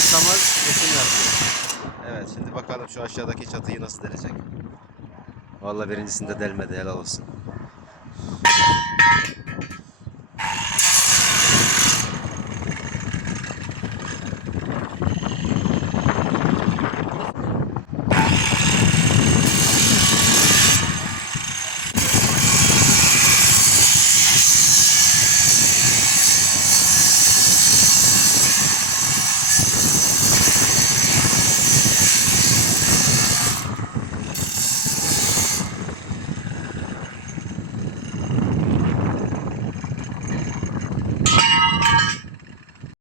tutamaz kesim yapıyor. Evet, şimdi bakalım şu aşağıdaki çatıyı nasıl delecek. Vallahi birincisinde delmedi, helal olsun.